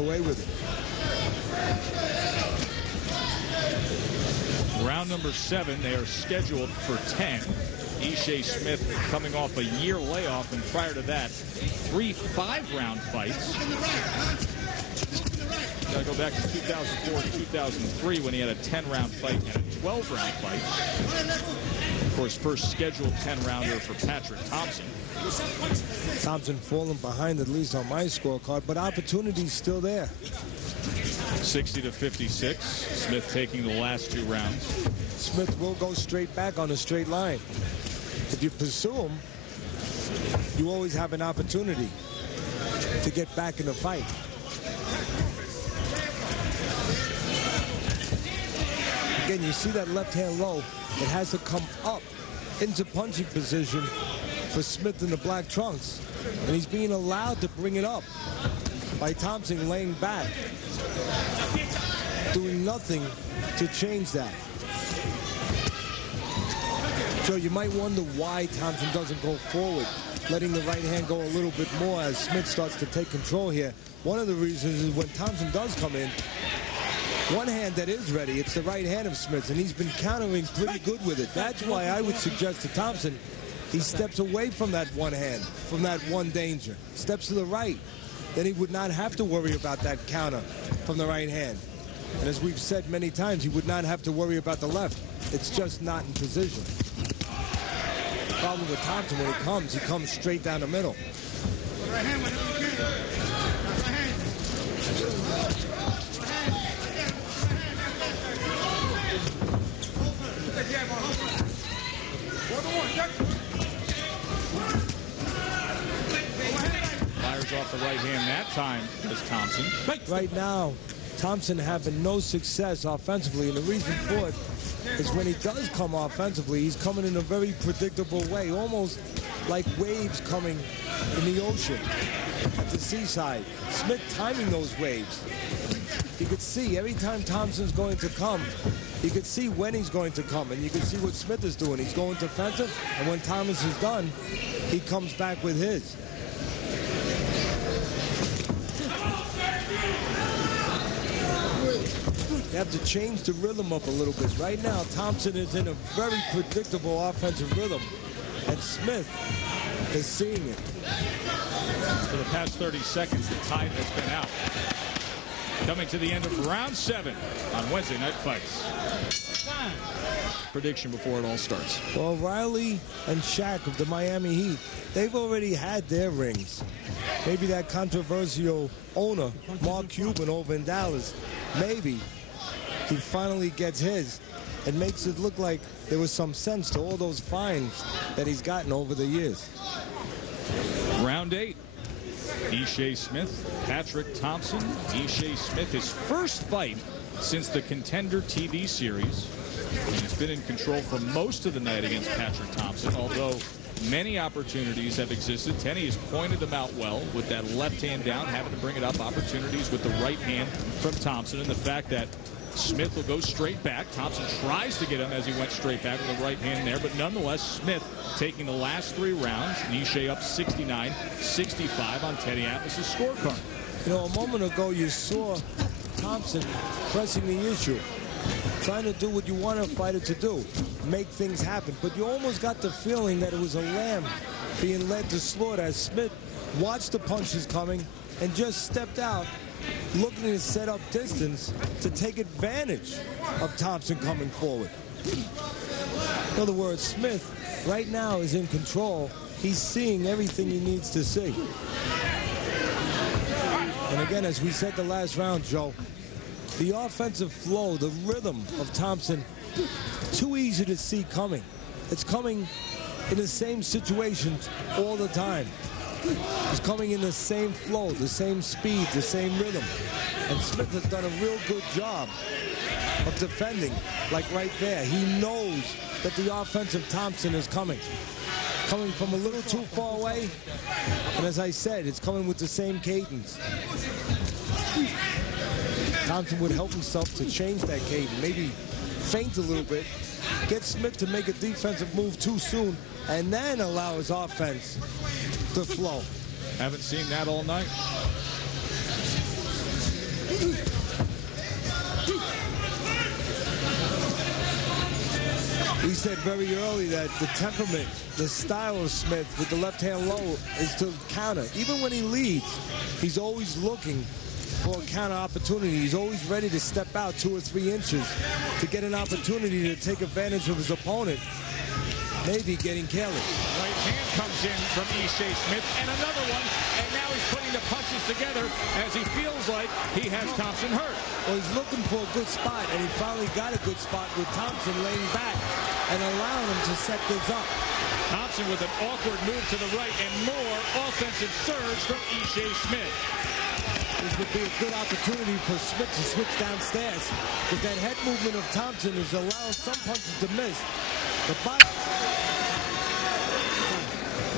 away with it. Round number 7, they are scheduled for 10. Ishe Smith coming off a year layoff, and prior to that, 3 5-round fights. Got to go back to 2004 to 2003 when he had a 10-round fight and a 12-round fight. Of course, first scheduled 10-rounder for Patrick Thompson. Thompson falling behind, at least on my scorecard, but opportunity's still there. 60 to 56. Smith taking the last 2 rounds. Smith will go straight back on a straight line. If you pursue him, you always have an opportunity to get back in the fight. Again, you see that left hand low. It has to come up into punching position for Smith in the black trunks. And he's being allowed to bring it up by Thompson laying back, doing nothing to change that. So you might wonder why Thompson doesn't go forward, letting the right hand go a little bit more as Smith starts to take control here. One of the reasons is when Thompson does come in, one hand that is ready, it's the right hand of Smith's, and he's been countering pretty good with it. That's why I would suggest to Thompson, he steps away from that one hand, from that one danger, steps to the right. Then he would not have to worry about that counter from the right hand. And as we've said many times, he would not have to worry about the left. It's just not in position. The problem with Thompson, when he comes straight down the middle. Right hand, whenever you can. Right hand. Fires off the right hand that time as Thompson. Right now, Thompson having no success offensively, and the reason for it is when he does come offensively, he's coming in a very predictable way, almost like waves coming in the ocean at the seaside. Smith timing those waves. You could see every time Thompson's going to come, you could see when he's going to come, and you can see what Smith is doing. He's going defensive, and when Thomas is done, he comes back with his. You have to change the rhythm up a little bit. Right now, Thompson is in a very predictable offensive rhythm, and Smith is seeing it. For the past 30 seconds, the tide has been out. Coming to the end of round 7 on Wednesday Night Fights. Prediction before it all starts. Well, Riley and Shaq of the Miami Heat, they've already had their rings. Maybe that controversial owner, Mark Cuban over in Dallas, maybe he finally gets his and makes it look like there was some sense to all those fines that he's gotten over the years. Round 8. Ishe Smith, Patrick Thompson. Ishe Smith, his first fight since the Contender TV series. And he's been in control for most of the night against Patrick Thompson, although many opportunities have existed. Tenney has pointed them out well with that left hand down, having to bring it up. Opportunities with the right hand from Thompson, and the fact that Smith will go straight back. Thompson tries to get him as he went straight back with the right hand there, but nonetheless, Smith taking the last 3 rounds. Ishe up 69-65 on Teddy Atlas's scorecard. You know, a moment ago you saw Thompson pressing the issue, trying to do what you want a fighter to do, make things happen. But you almost got the feeling that it was a lamb being led to slaughter as Smith watched the punches coming and just stepped out, looking to set up distance to take advantage of Thompson coming forward. In other words, Smith right now is in control. He's seeing everything he needs to see. And again, as we said the last round, Joe, the offensive flow, the rhythm of Thompson, too easy to see coming. It's coming in the same situations all the time. It's coming in the same flow, the same speed, the same rhythm. And Smith has done a real good job of defending, like right there. He knows that the offensive Thompson is coming from a little too far away. And as I said, it's coming with the same cadence. Thompson would help himself to change that cadence, maybe feint a little bit, get Smith to make a defensive move too soon, and then allow his offense to flow. Haven't seen that all night. We said very early that the temperament, the style of Smith with the left hand low is to counter. Even when he leads, he's always looking for a counter opportunity. He's always ready to step out 2 or 3 inches to get an opportunity to take advantage of his opponent, maybe getting careless. Right hand comes in from Ishe Smith, and another one, and now he's putting the punches together as he feels like he has Thompson hurt. Well, he's looking for a good spot, and he finally got a good spot with Thompson laying back and allowing him to set this up. Thompson with an awkward move to the right, and more offensive surge from Ishe Smith. This would be a good opportunity for Smith to switch downstairs, because that head movement of Thompson is allowing some punches to miss. The bottom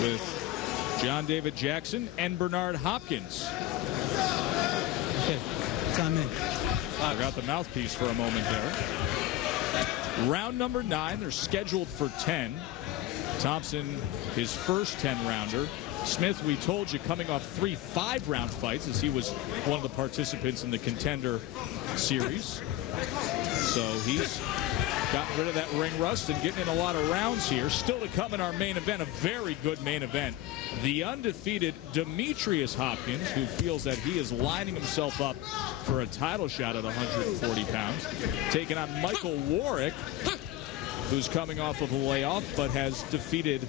with John David Jackson and Bernard Hopkins. Okay, time in. Forgot the mouthpiece for a moment there. Round number 9, they're scheduled for 10. Thompson, his first 10-rounder. Smith, we told you, coming off 3 5-round fights, as he was one of the participants in the Contender Series. So he's gotten rid of that ring rust and getting in a lot of rounds here. Still to come in our main event, a very good main event. The undefeated Demetrius Hopkins, who feels that he is lining himself up for a title shot at 140 pounds, taking on Michael Warwick, who's coming off of a layoff but has defeated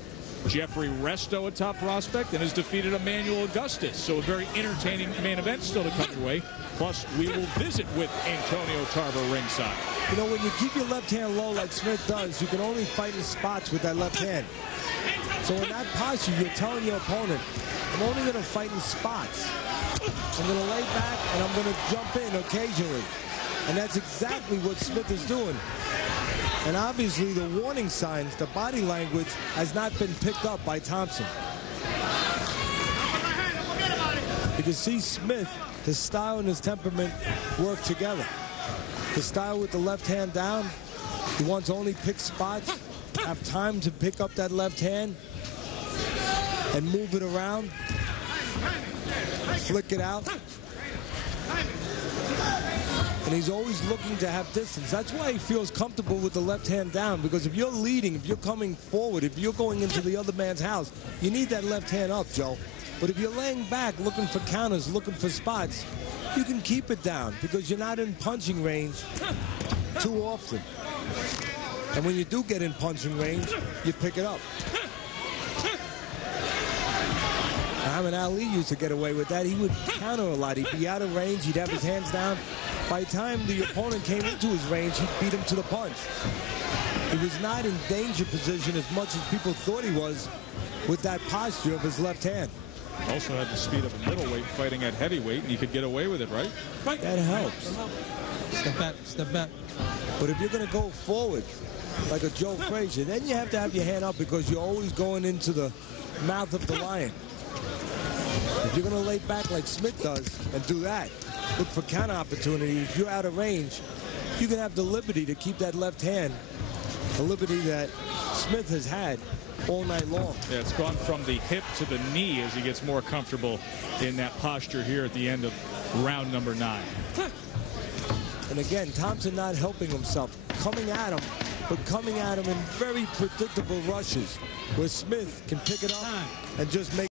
Jeffrey Resto, a top prospect, and has defeated Emmanuel Augustus. So a very entertaining main event still to come your way. Plus, we will visit with Antonio Tarver ringside. You know, when you keep your left hand low like Smith does, you can only fight in spots with that left hand. So in that posture, you're telling your opponent, I'm only going to fight in spots. I'm going to lay back and I'm going to jump in occasionally. And that's exactly what Smith is doing. And obviously the warning signs, the body language, has not been picked up by Thompson. You can see Smith, his style and his temperament work together. The style with the left hand down, he wants to only pick spots, have time to pick up that left hand and move it around, flick it out. And he's always looking to have distance. That's why he feels comfortable with the left hand down, because if you're leading, if you're coming forward, if you're going into the other man's house, you need that left hand up, Joe. But if you're laying back, looking for counters, looking for spots, you can keep it down because you're not in punching range too often. And when you do get in punching range, you pick it up. Muhammad Ali used to get away with that. He would counter a lot. He'd be out of range. He'd have his hands down. By the time the opponent came into his range, he'd beat him to the punch. He was not in danger position as much as people thought he was with that posture of his left hand. Also had the speed of a middleweight fighting at heavyweight, and he could get away with it, right? That helps. Step back, step back. But if you're going to go forward like a Joe Frazier, then you have to have your hand up because you're always going into the mouth of the lion. If you're going to lay back like Smith does and do that, look for counter opportunities, if you're out of range, you can have the liberty to keep that left hand, the liberty that Smith has had all night long. Yeah, it's gone from the hip to the knee as he gets more comfortable in that posture here at the end of round number 9. And again, Thompson not helping himself, coming at him, but coming at him in very predictable rushes where Smith can pick it up and just make